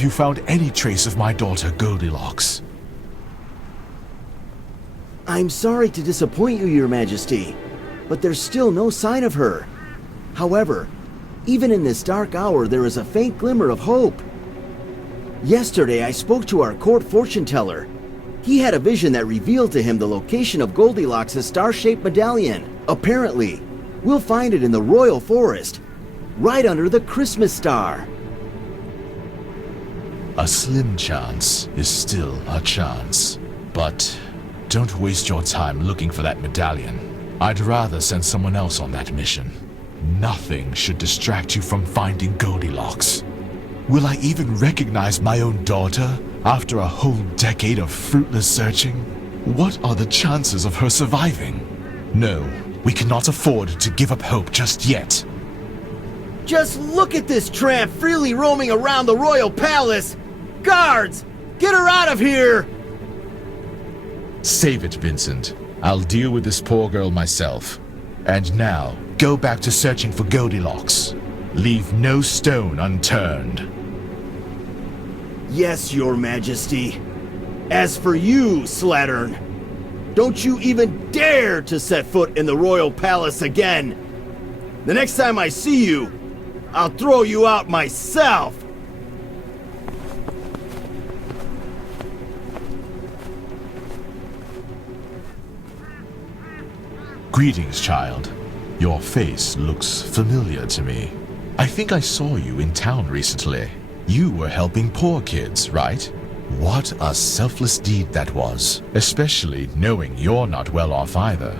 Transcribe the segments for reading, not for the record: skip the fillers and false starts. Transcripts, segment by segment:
Have you found any trace of my daughter Goldilocks? I'm sorry to disappoint you, Your Majesty, but there's still no sign of her. However, even in this dark hour, there is a faint glimmer of hope. Yesterday, I spoke to our court fortune teller. He had a vision that revealed to him the location of Goldilocks' star-shaped medallion. Apparently, we'll find it in the royal forest, right under the Christmas star. A slim chance is still a chance. But don't waste your time looking for that medallion. I'd rather send someone else on that mission. Nothing should distract you from finding Goldilocks. Will I even recognize my own daughter after a whole decade of fruitless searching? What are the chances of her surviving? No, we cannot afford to give up hope just yet. Just look at this tramp freely roaming around the royal palace! Guards! Get her out of here! Save it, Vincent. I'll deal with this poor girl myself. And now, go back to searching for Goldilocks. Leave no stone unturned. Yes, Your Majesty. As for you, Slattern, don't you even dare to set foot in the royal palace again. The next time I see you, I'll throw you out myself. Greetings, child. Your face looks familiar to me. I think I saw you in town recently. You were helping poor kids, right? What a selfless deed that was, especially knowing you're not well off either.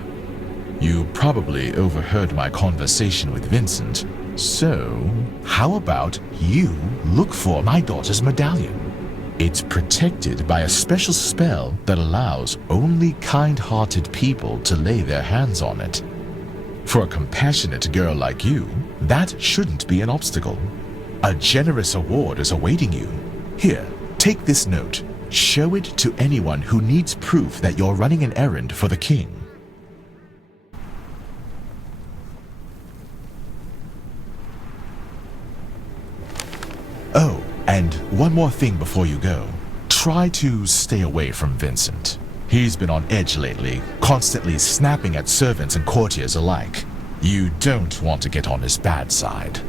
You probably overheard my conversation with Vincent, so how about you look for my daughter's medallion? It's protected by a special spell that allows only kind-hearted people to lay their hands on it. For a compassionate girl like you, that shouldn't be an obstacle. A generous award is awaiting you. Here, take this note. Show it to anyone who needs proof that you're running an errand for the king. Oh, and one more thing before you go. Try to stay away from Vincent. He's been on edge lately, constantly snapping at servants and courtiers alike. You don't want to get on his bad side.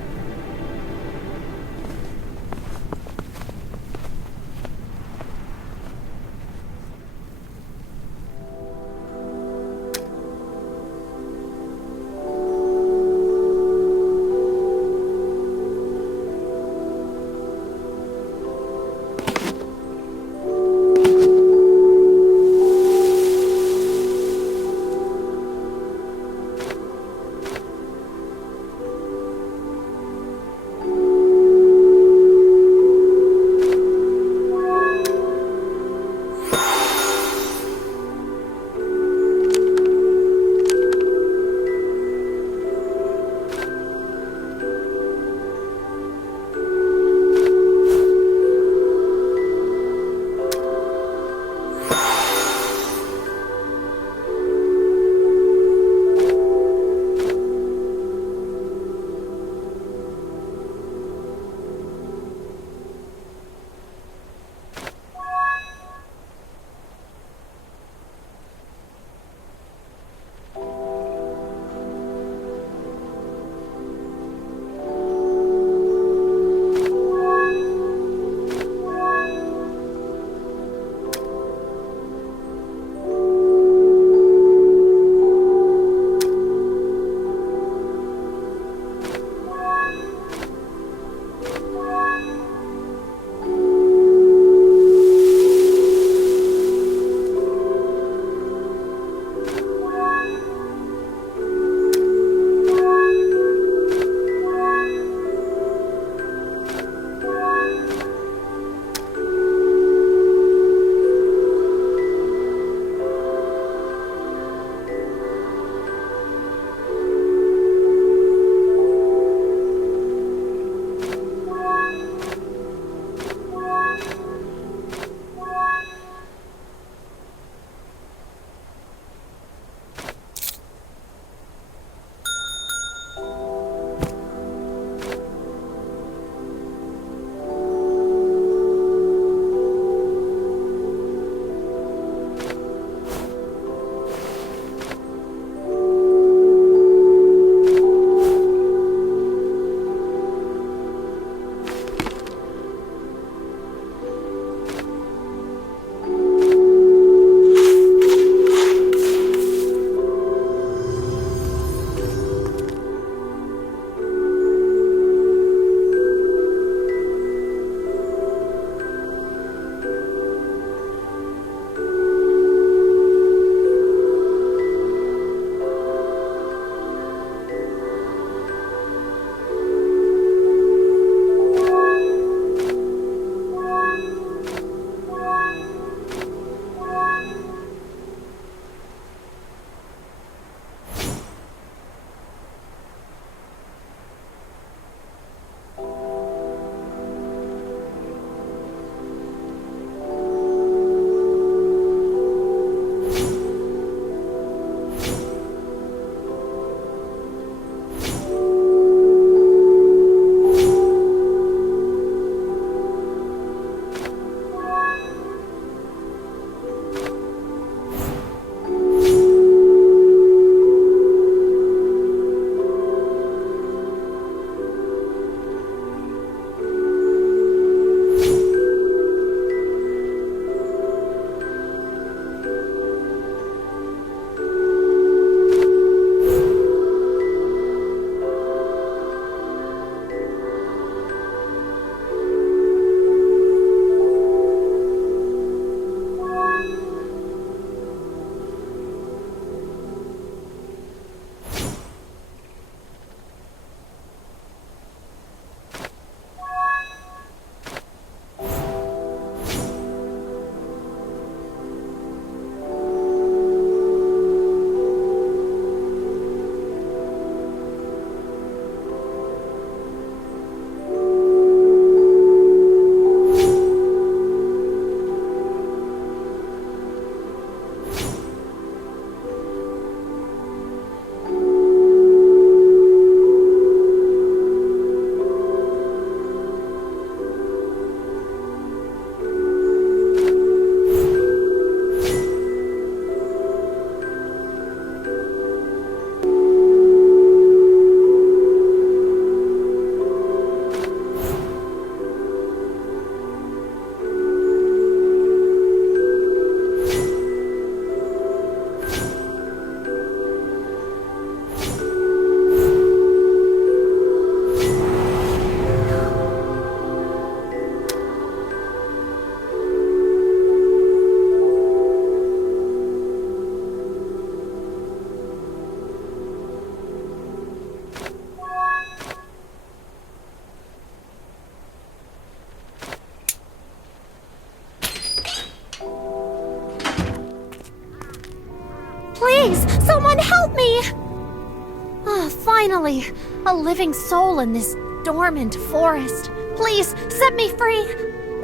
Finally, a living soul in this dormant forest. Please, set me free.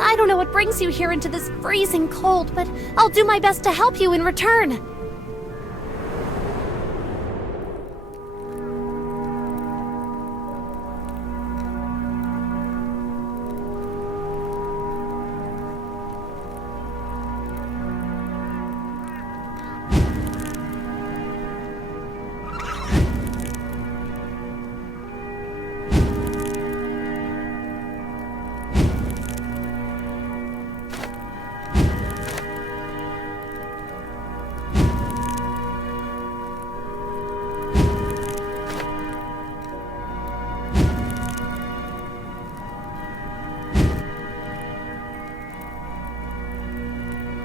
I don't know what brings you here into this freezing cold, but I'll do my best to help you in return.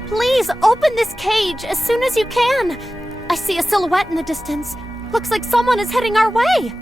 Please, open this cage as soon as you can. I see a silhouette in the distance. Looks like someone is heading our way.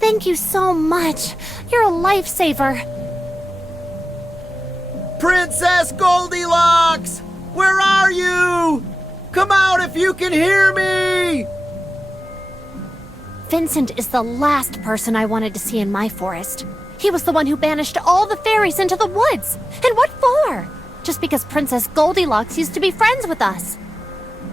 Thank you so much. You're a lifesaver. Princess Goldilocks! Where are you? Come out if you can hear me! Vincent is the last person I wanted to see in my forest. He was the one who banished all the fairies into the woods. And what for? Just because Princess Goldilocks used to be friends with us.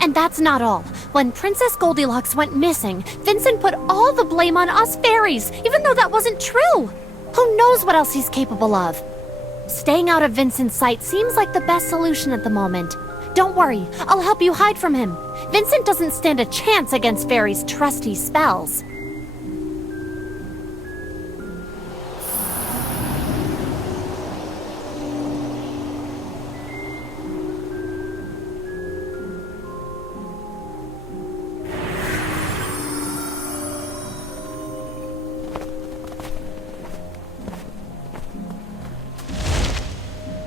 And that's not all. When Princess Goldilocks went missing, Vincent put all the blame on us fairies, even though that wasn't true. Who knows what else he's capable of? Staying out of Vincent's sight seems like the best solution at the moment. Don't worry, I'll help you hide from him. Vincent doesn't stand a chance against fairies' trusty spells.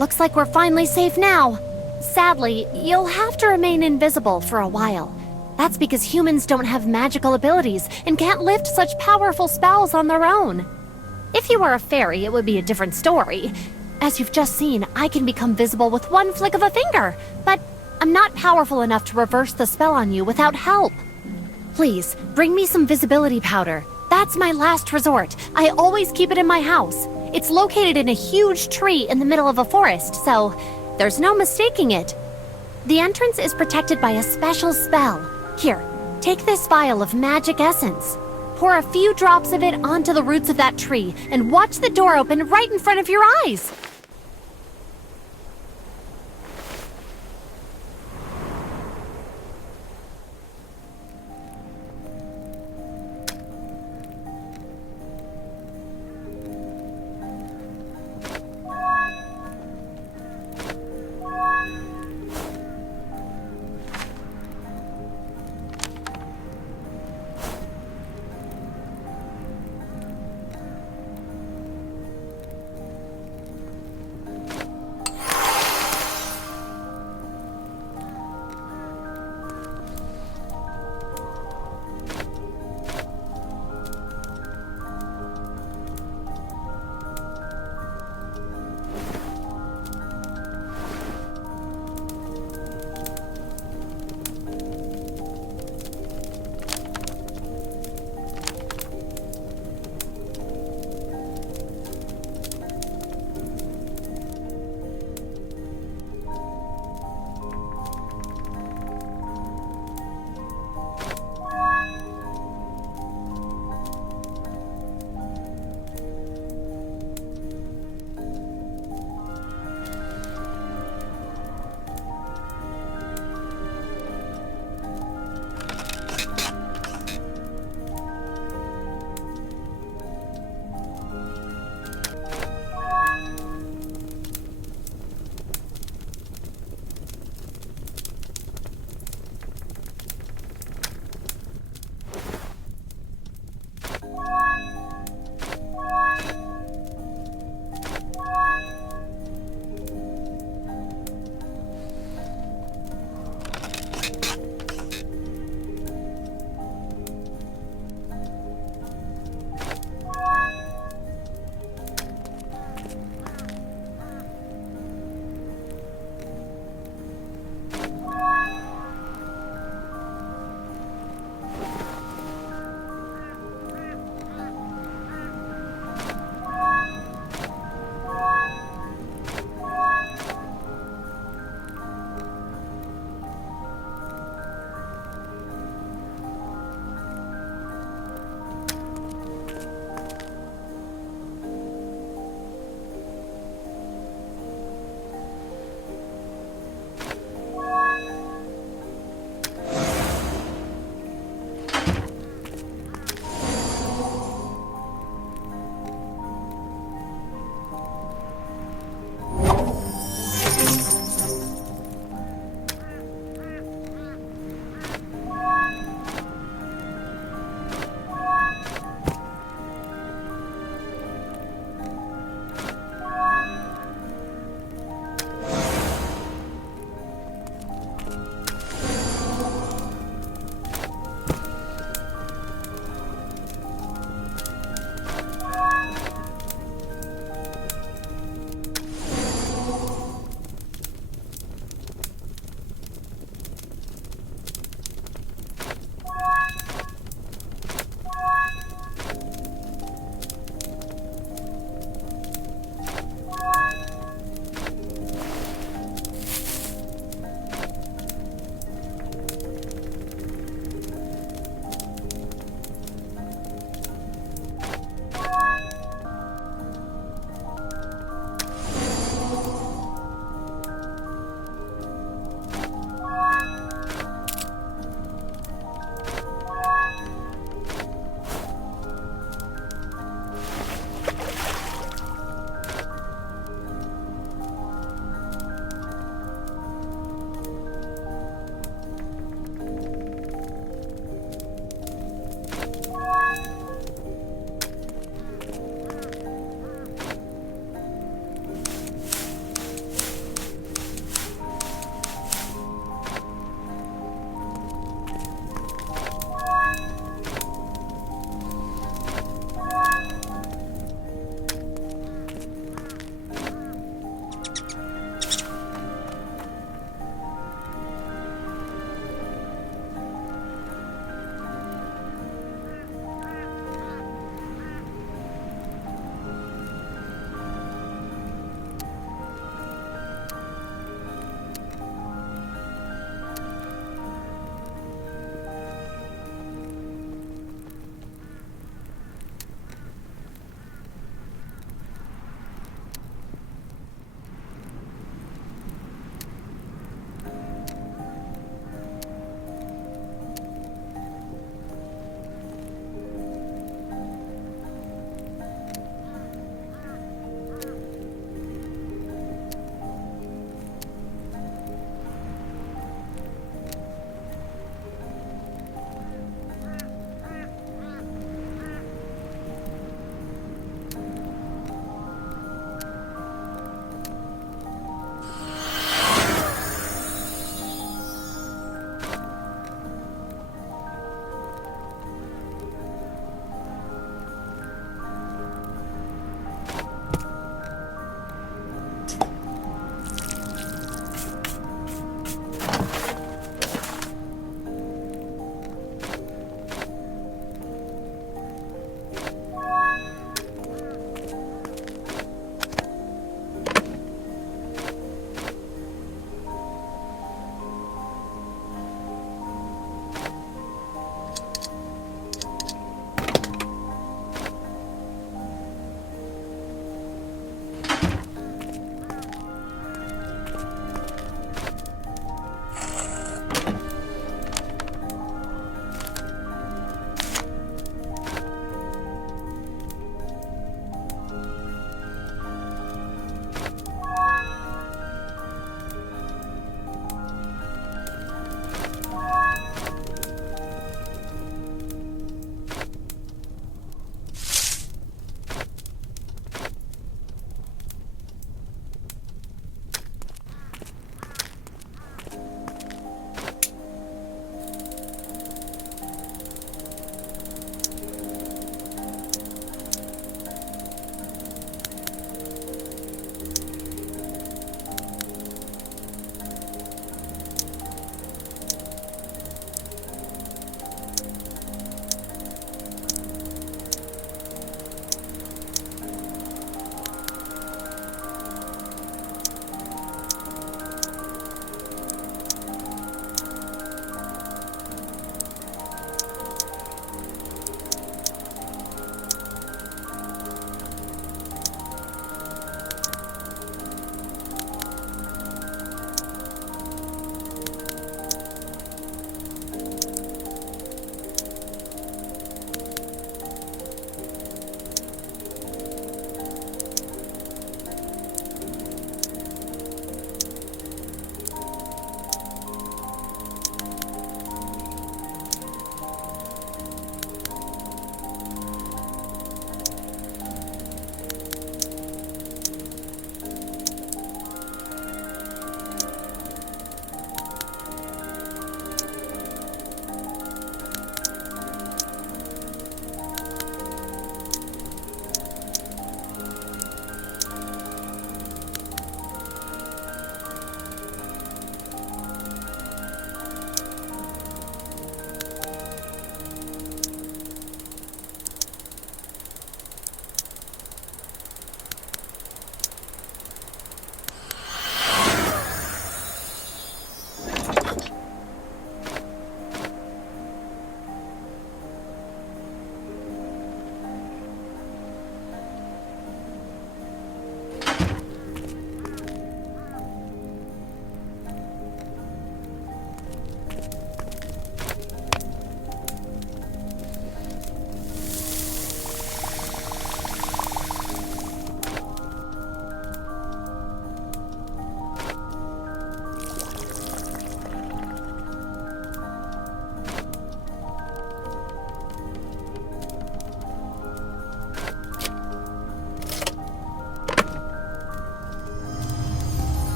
Looks like we're finally safe now. Sadly, you'll have to remain invisible for a while. That's because humans don't have magical abilities and can't lift such powerful spells on their own. If you were a fairy, it would be a different story. As you've just seen, I can become visible with one flick of a finger, but I'm not powerful enough to reverse the spell on you without help. Please, bring me some visibility powder. That's my last resort. I always keep it in my house. It's located in a huge tree in the middle of a forest, so there's no mistaking it. The entrance is protected by a special spell. Here, take this vial of magic essence. Pour a few drops of it onto the roots of that tree and watch the door open right in front of your eyes.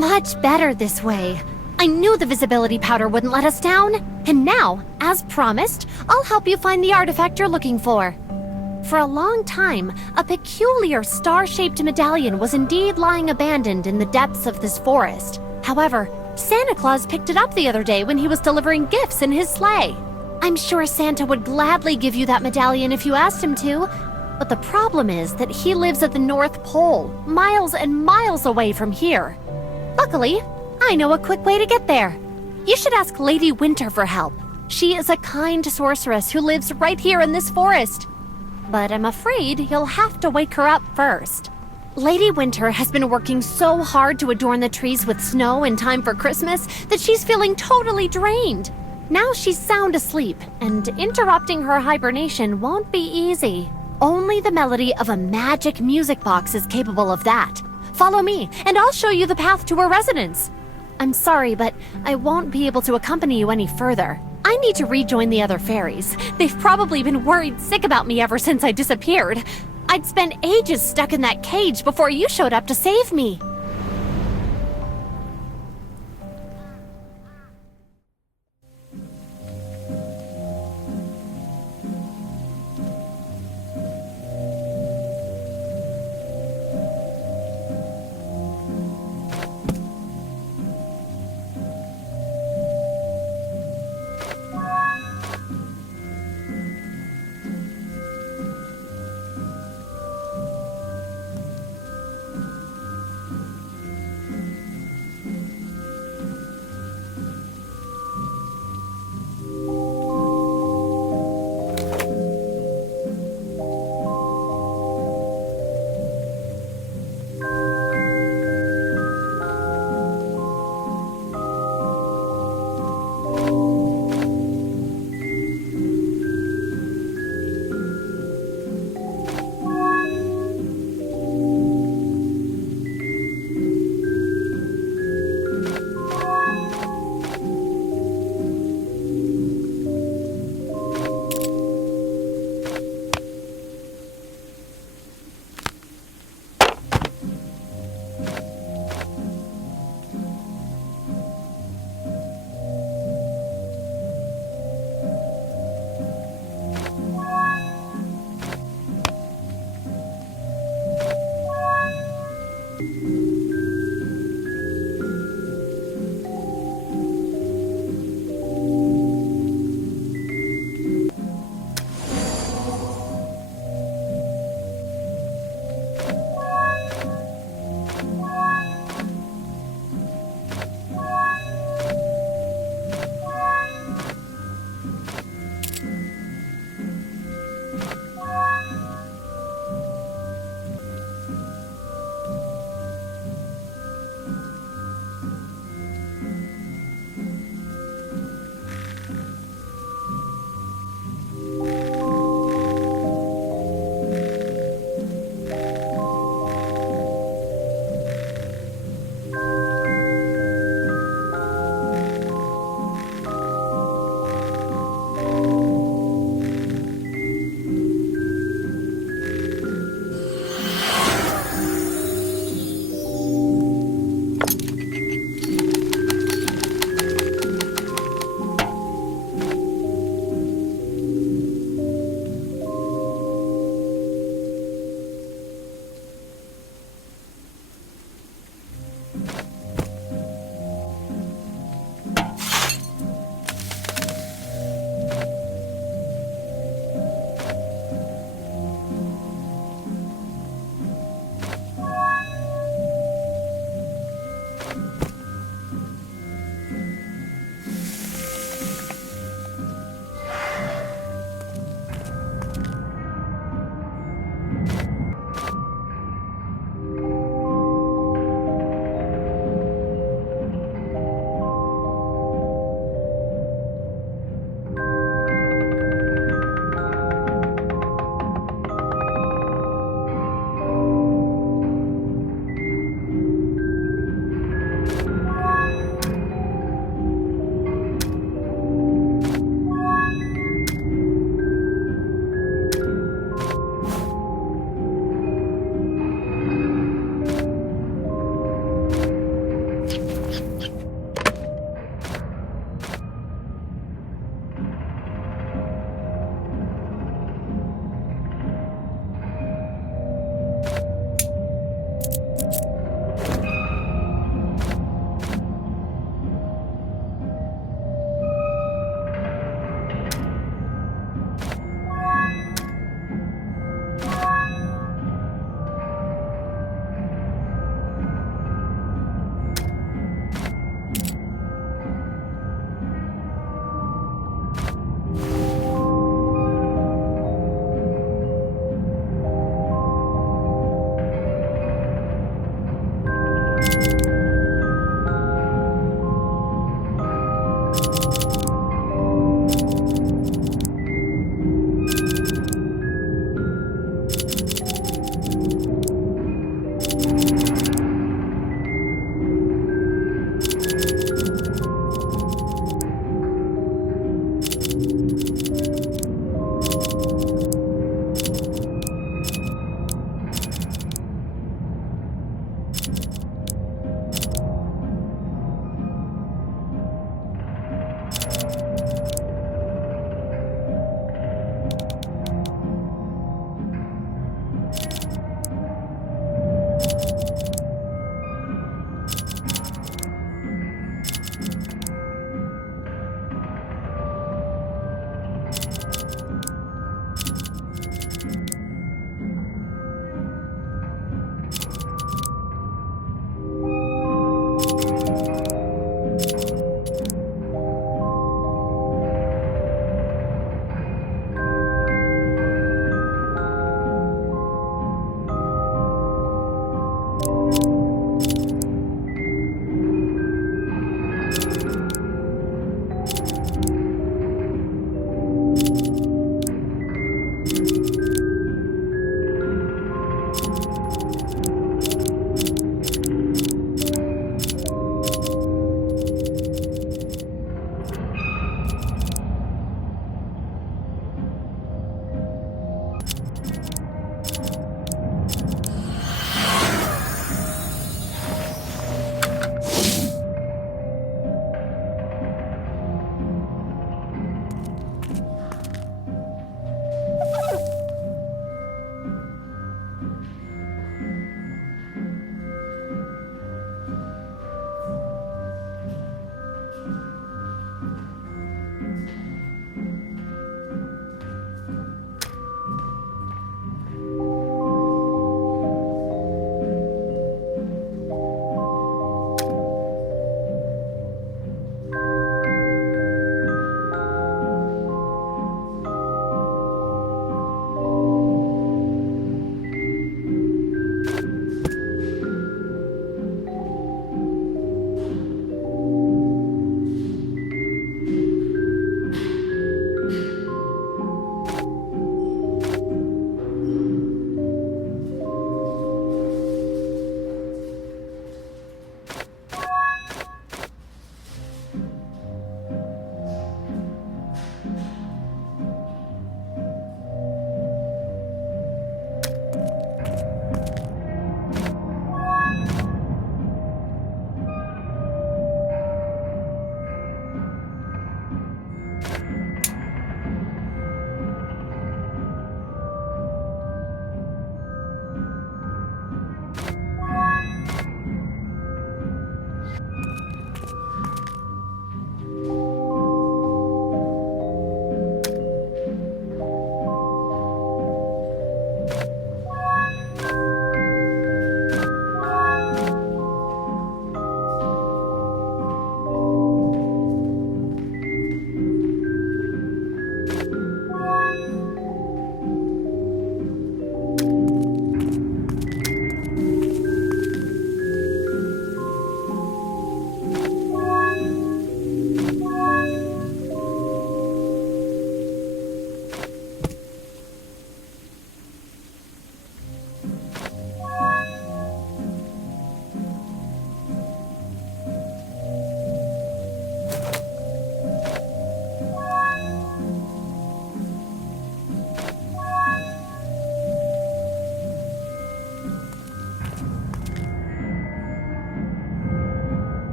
Much better this way. I knew the visibility powder wouldn't let us down. And now, as promised, I'll help you find the artifact you're looking for. For a long time, a peculiar star-shaped medallion was indeed lying abandoned in the depths of this forest. However, Santa Claus picked it up the other day when he was delivering gifts in his sleigh. I'm sure Santa would gladly give you that medallion if you asked him to, but the problem is that he lives at the North Pole, miles and miles away from here. Luckily, I know a quick way to get there. You should ask Lady Winter for help. She is a kind sorceress who lives right here in this forest. But I'm afraid you'll have to wake her up first. Lady Winter has been working so hard to adorn the trees with snow in time for Christmas that she's feeling totally drained. Now she's sound asleep, and interrupting her hibernation won't be easy. Only the melody of a magic music box is capable of that. Follow me, and I'll show you the path to her residence. I'm sorry, but I won't be able to accompany you any further. I need to rejoin the other fairies. They've probably been worried sick about me ever since I disappeared. I'd spent ages stuck in that cage before you showed up to save me.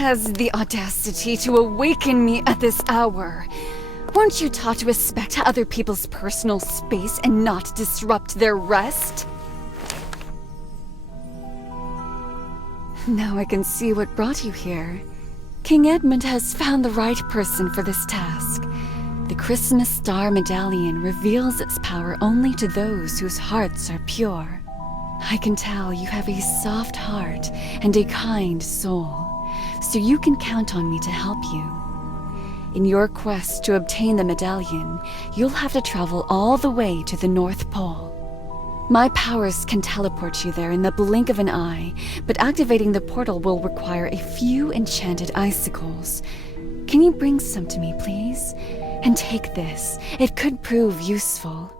has the audacity to awaken me at this hour? Weren't you taught to respect other people's personal space and not disrupt their rest? Now I can see what brought you here. King Edmund has found the right person for this task. The Christmas Star Medallion reveals its power only to those whose hearts are pure. I can tell you have a soft heart and a kind soul, so you can count on me to help you. In your quest to obtain the medallion, you'll have to travel all the way to the North Pole. My powers can teleport you there in the blink of an eye, but activating the portal will require a few enchanted icicles. Can you bring some to me, please? And take this. It could prove useful.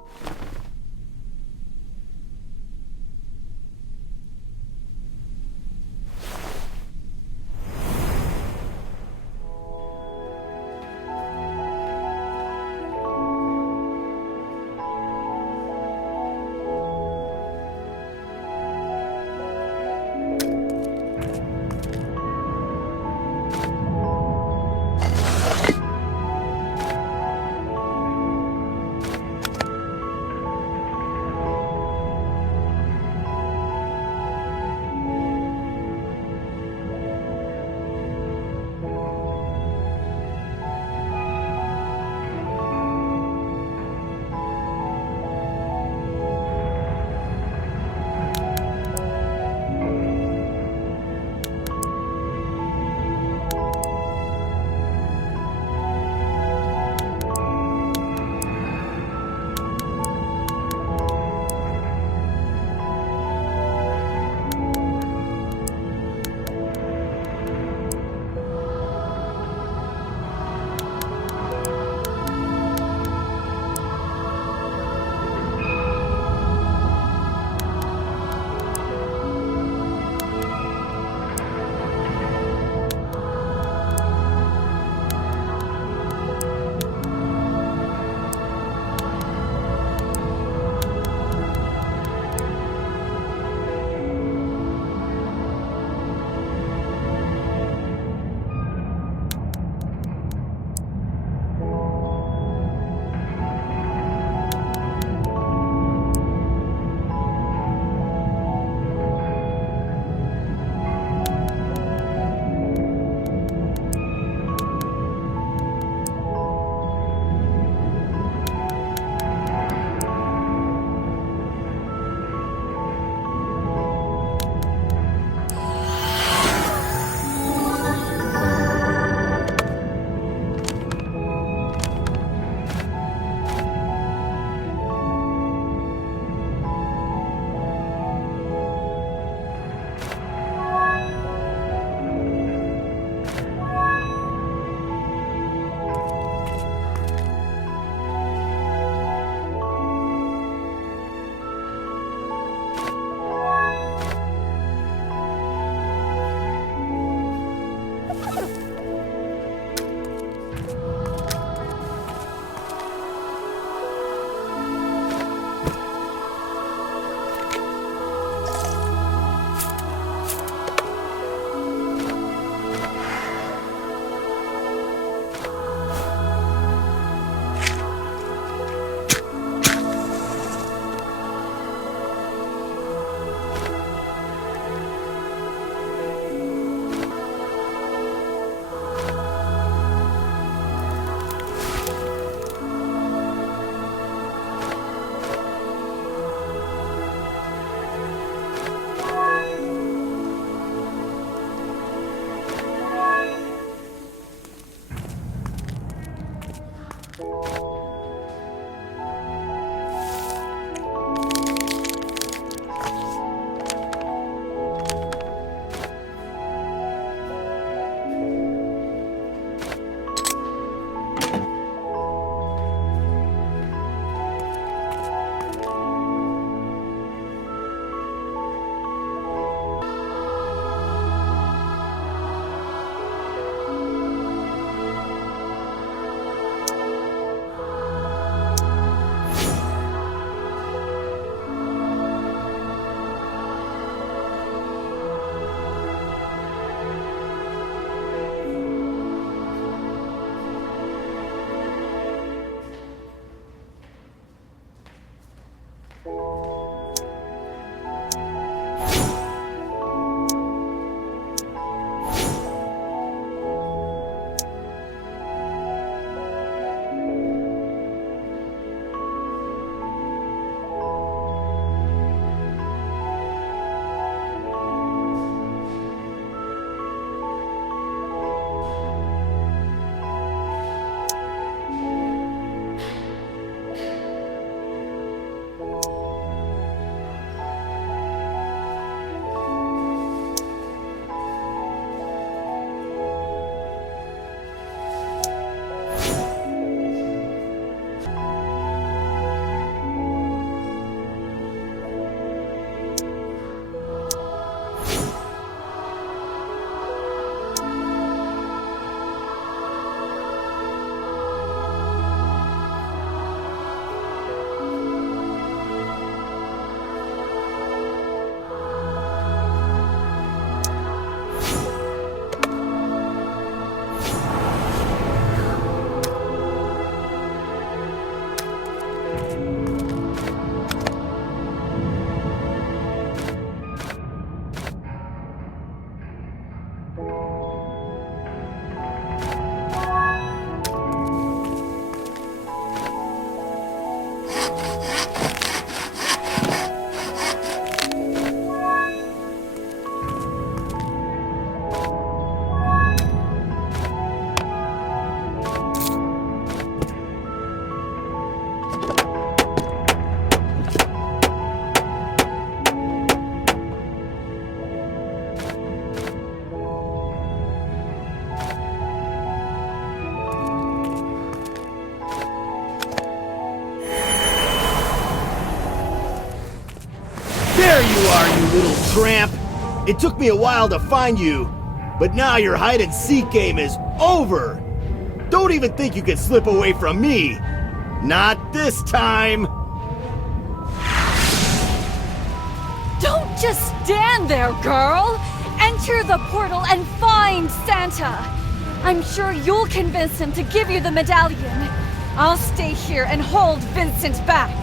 tramp! It took me a while to find you, but now your hide-and-seek game is over! Don't even think you can slip away from me! Not this time! Don't just stand there, girl! Enter the portal and find Santa! I'm sure you'll convince him to give you the medallion. I'll stay here and hold Vincent back.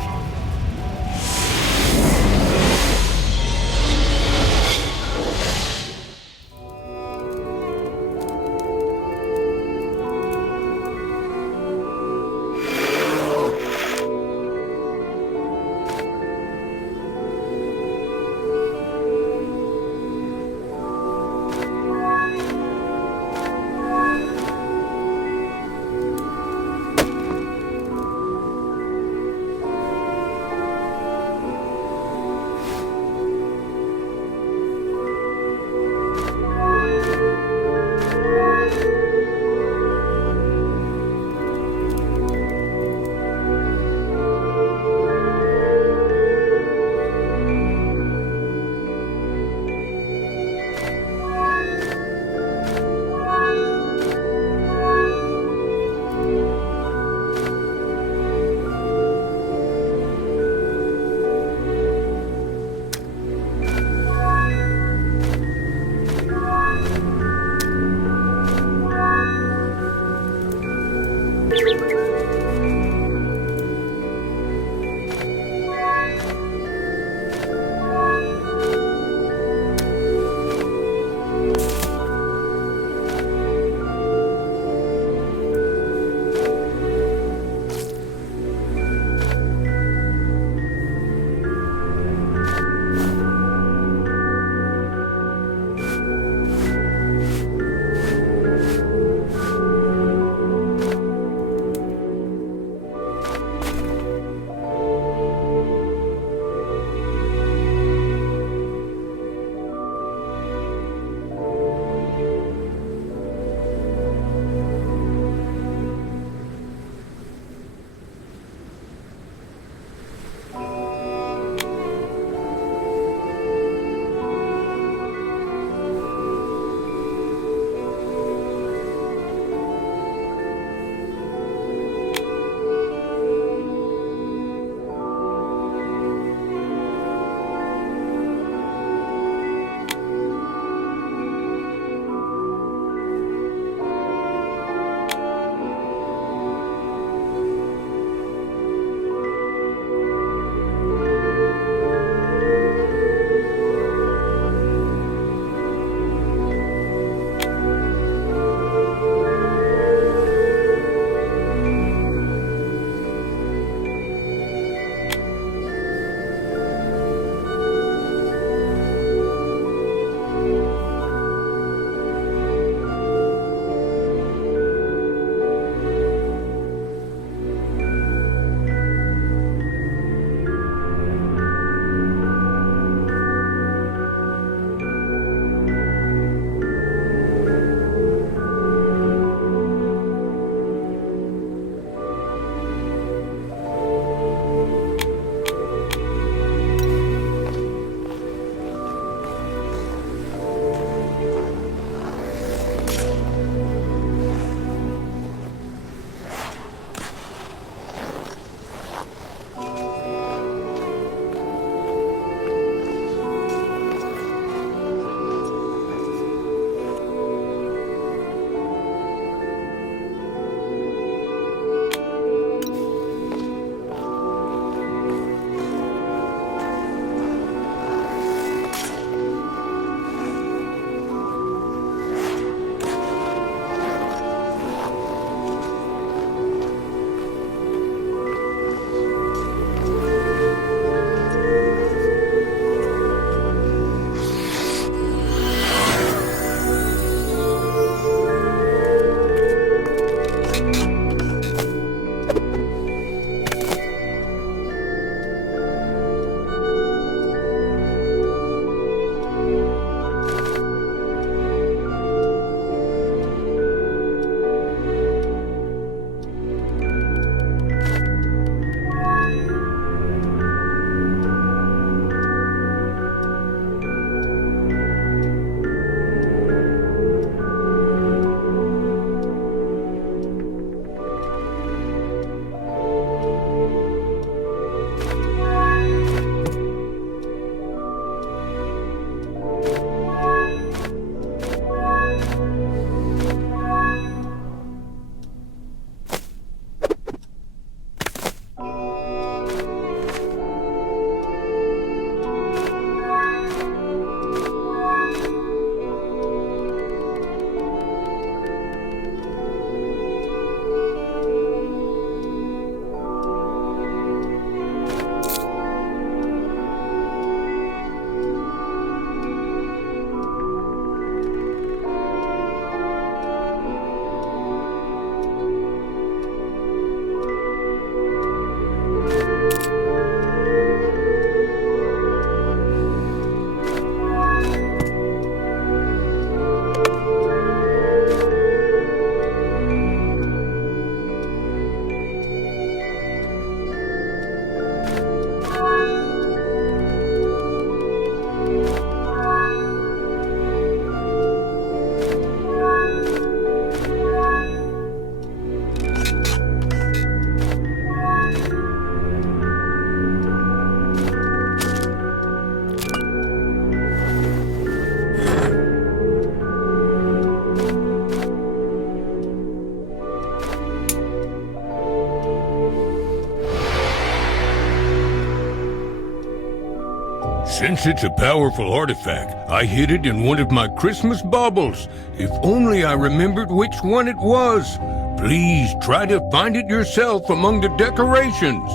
Since it's a powerful artifact, I hid it in one of my Christmas baubles. If only I remembered which one it was. Please try to find it yourself among the decorations.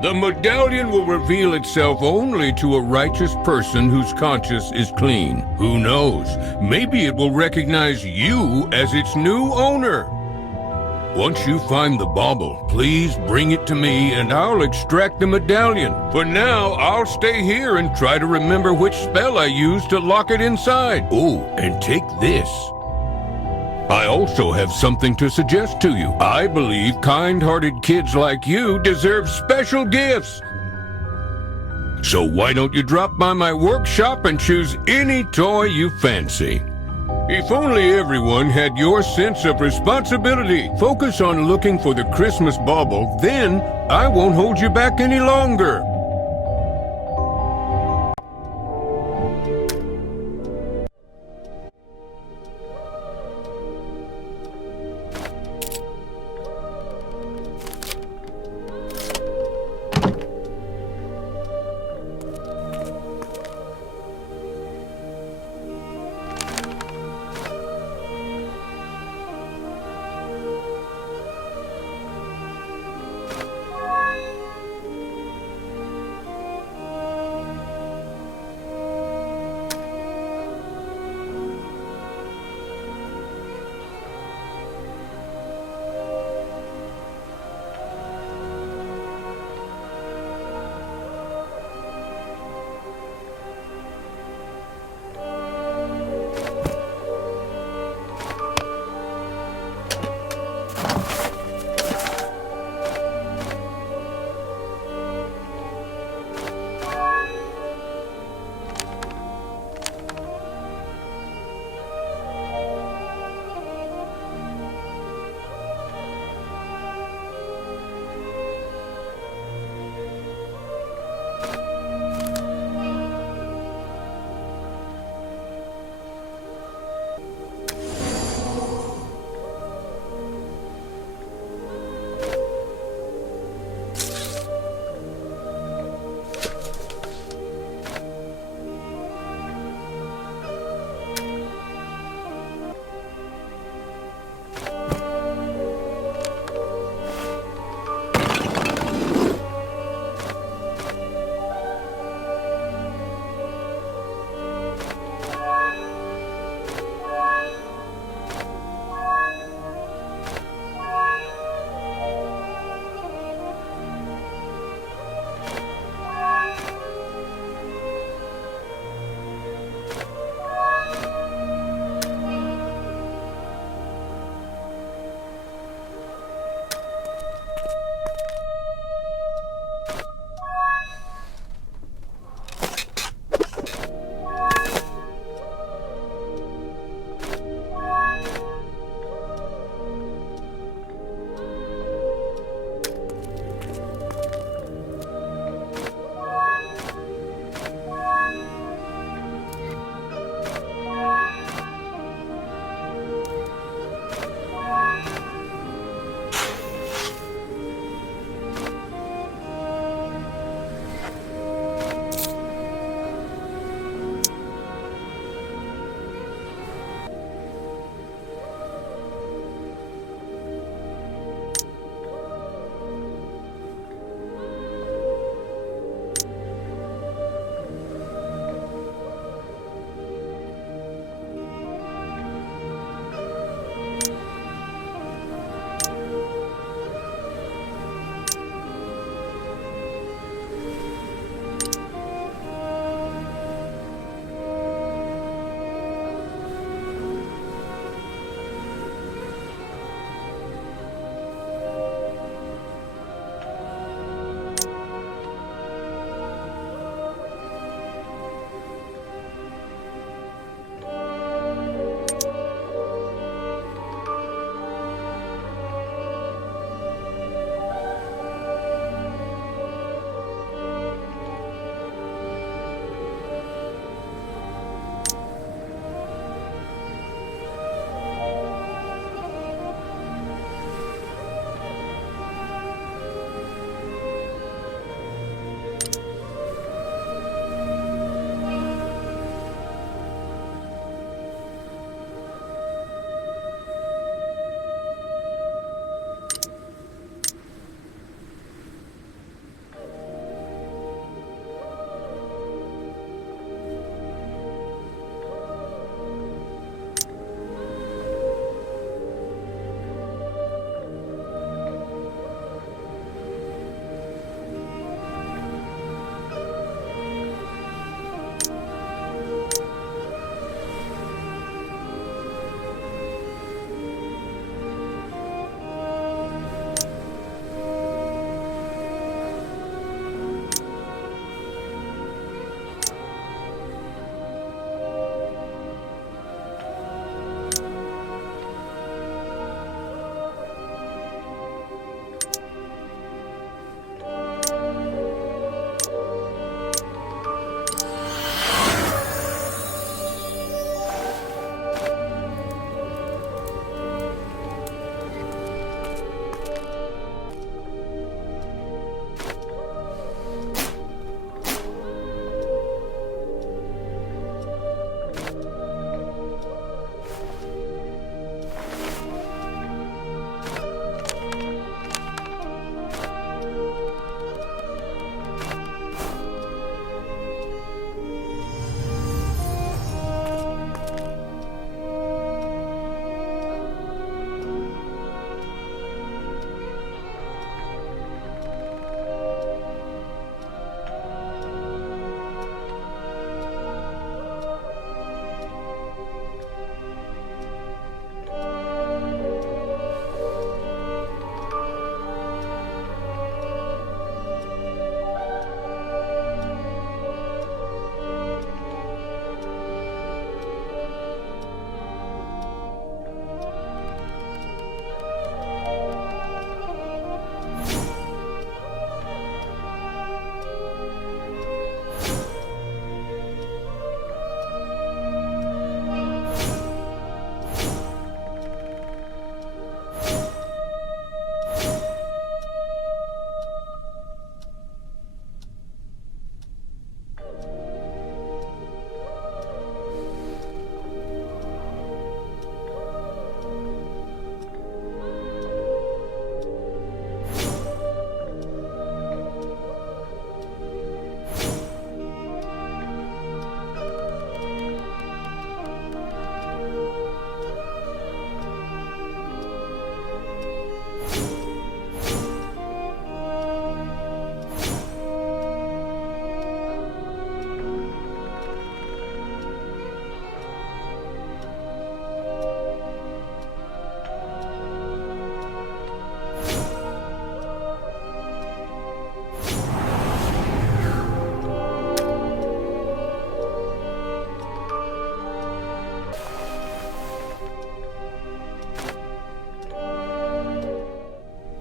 The medallion will reveal itself only to a righteous person whose conscience is clean. Who knows? Maybe it will recognize you as its new owner. Once you find the bauble, please bring it to me and I'll extract the medallion. For now, I'll stay here and try to remember which spell I used to lock it inside. Oh, and take this. I also have something to suggest to you. I believe kind-hearted kids like you deserve special gifts. So why don't you drop by my workshop and choose any toy you fancy? If only everyone had your sense of responsibility. Focus on looking for the Christmas bauble, then I won't hold you back any longer.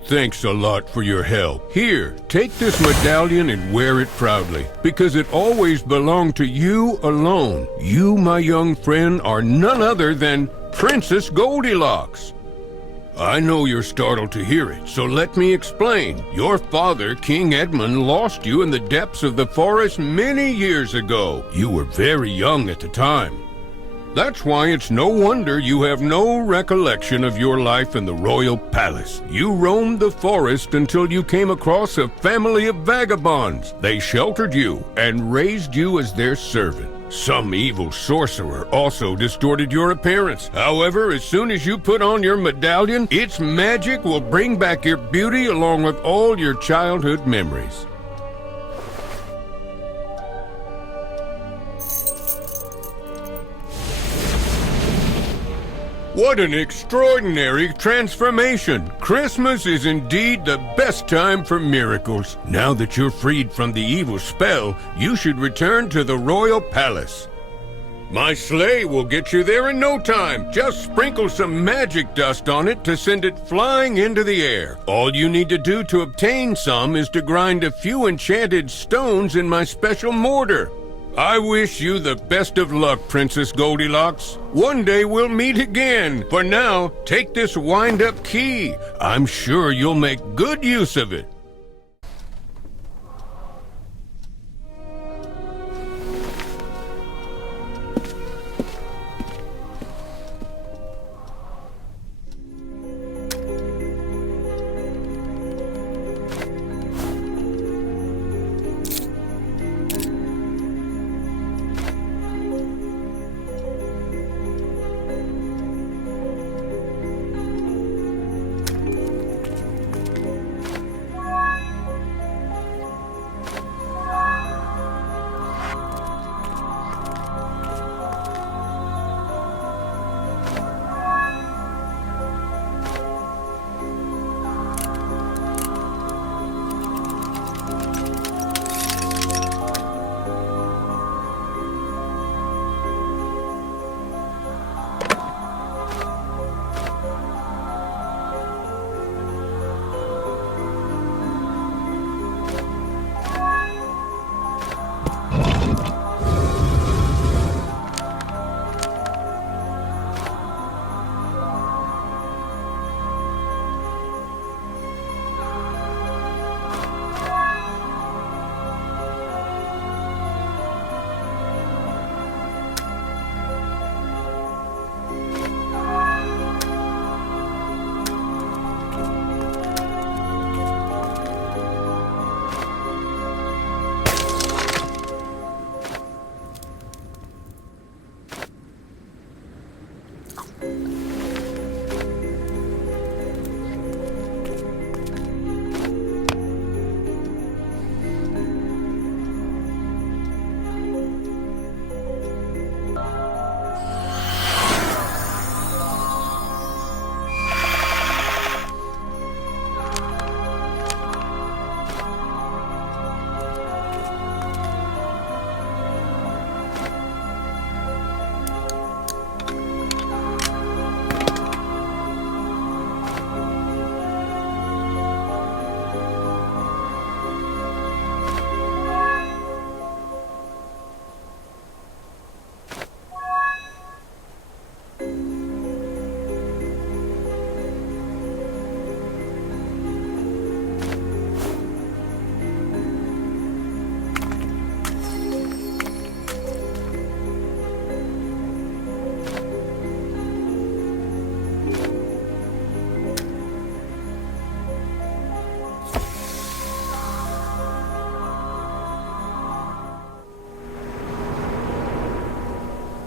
Thanks a lot for your help. Here, take this medallion and wear it proudly, because it always belonged to you alone. You, my young friend, are none other than Princess Goldilocks. I know you're startled to hear it, so let me explain. Your father, King Edmund, lost you in the depths of the forest many years ago. You were very young at the time. That's why it's no wonder you have no recollection of your life in the royal palace. You roamed the forest until you came across a family of vagabonds. They sheltered you and raised you as their servant. Some evil sorcerer also distorted your appearance. However, as soon as you put on your medallion, its magic will bring back your beauty along with all your childhood memories. What an extraordinary transformation! Christmas is indeed the best time for miracles. Now that you're freed from the evil spell, you should return to the royal palace. My sleigh will get you there in no time. Just sprinkle some magic dust on it to send it flying into the air. All you need to do to obtain some is to grind a few enchanted stones in my special mortar. I wish you the best of luck, Princess Goldilocks. One day we'll meet again. For now, take this wind-up key. I'm sure you'll make good use of it.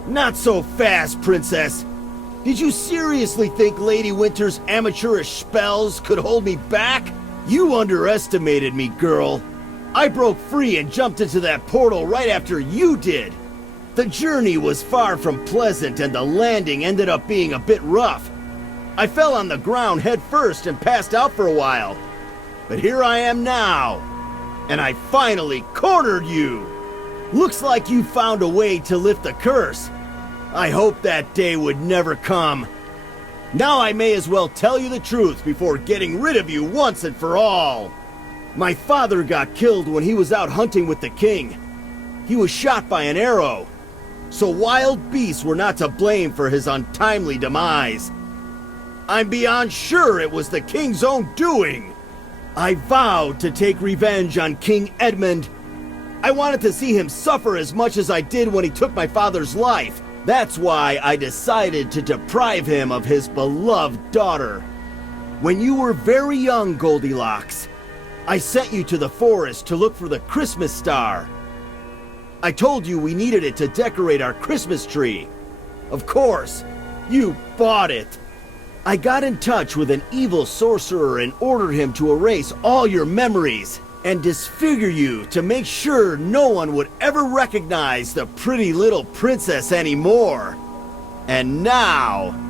Not so fast, Princess! Did you seriously think Lady Winter's amateurish spells could hold me back? You underestimated me, girl. I broke free and jumped into that portal right after you did. The journey was far from pleasant and the landing ended up being a bit rough. I fell on the ground head first and passed out for a while. But here I am now, and I finally cornered you. Looks like you found a way to lift the curse. I hoped that day would never come. Now I may as well tell you the truth before getting rid of you once and for all. My father got killed when he was out hunting with the king. He was shot by an arrow. So wild beasts were not to blame for his untimely demise. I'm beyond sure it was the king's own doing. I vowed to take revenge on King Edmund. I wanted to see him suffer as much as I did when he took my father's life. That's why I decided to deprive him of his beloved daughter. When you were very young, Goldilocks, I sent you to the forest to look for the Christmas star. I told you we needed it to decorate our Christmas tree. Of course, you bought it. I got in touch with an evil sorcerer and ordered him to erase all your memories and disfigure you to make sure no one would ever recognize the pretty little princess anymore. And now...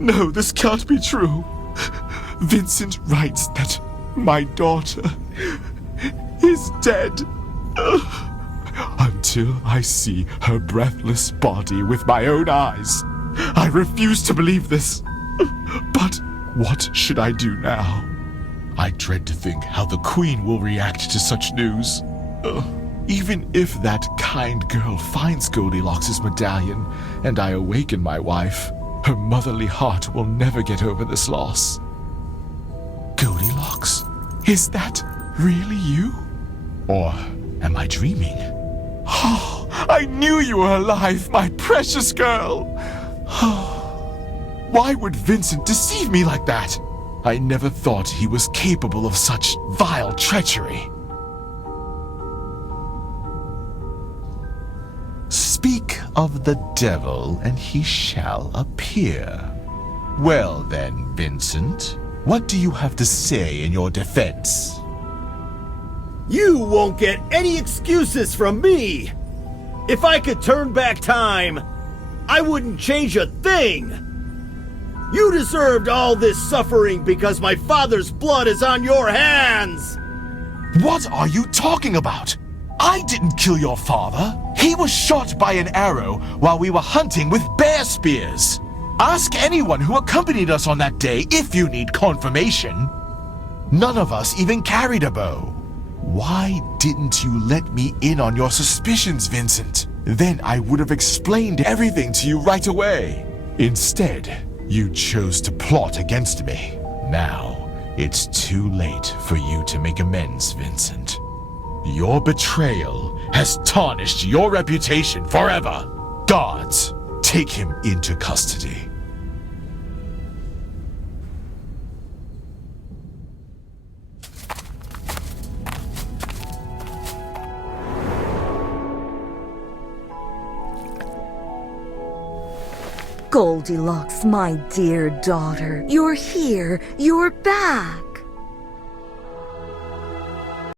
No, this can't be true. Vincent writes that my daughter is dead. Until I see her breathless body with my own eyes, I refuse to believe this. But what should I do now? I dread to think how the Queen will react to such news. Even if that kind girl finds Goldilocks' medallion and I awaken my wife, her motherly heart will never get over this loss. Goldilocks? Is that really you? Or am I dreaming? Oh, I knew you were alive, my precious girl! Why would Vincent deceive me like that? I never thought he was capable of such vile treachery. Speak of the devil, and he shall appear. Well then, Vincent, what do you have to say in your defense? You won't get any excuses from me! If I could turn back time, I wouldn't change a thing! You deserved all this suffering because my father's blood is on your hands! What are you talking about? I didn't kill your father. He was shot by an arrow while we were hunting with bear spears. Ask anyone who accompanied us on that day if you need confirmation. None of us even carried a bow. Why didn't you let me in on your suspicions, Vincent? Then I would have explained everything to you right away. Instead, you chose to plot against me. Now, it's too late for you to make amends, Vincent. Your betrayal has tarnished your reputation forever. Guards, take him into custody. Goldilocks, my dear daughter, you're here, you're back.